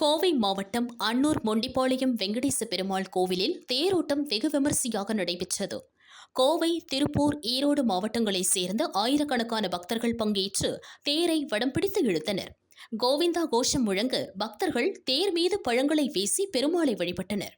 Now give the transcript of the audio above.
கோவை மாவட்டம் அன்னூர் மொண்டிப்பாளையம் வெங்கடேச பெருமாள் கோவிலில் தேரோட்டம் வெகு விமரிசையாக நடைபெற்றது. கோவை, திருப்பூர், ஈரோடு மாவட்டங்களைச் சேர்ந்த ஆயிரக்கணக்கான பக்தர்கள் பங்கேற்று தேரை வடம் பிடித்து இழுத்தனர். கோவிந்தா கோஷம் முழங்க பக்தர்கள் தேர் மீது பழங்களை வீசி பெருமாளை வழிபட்டனர்.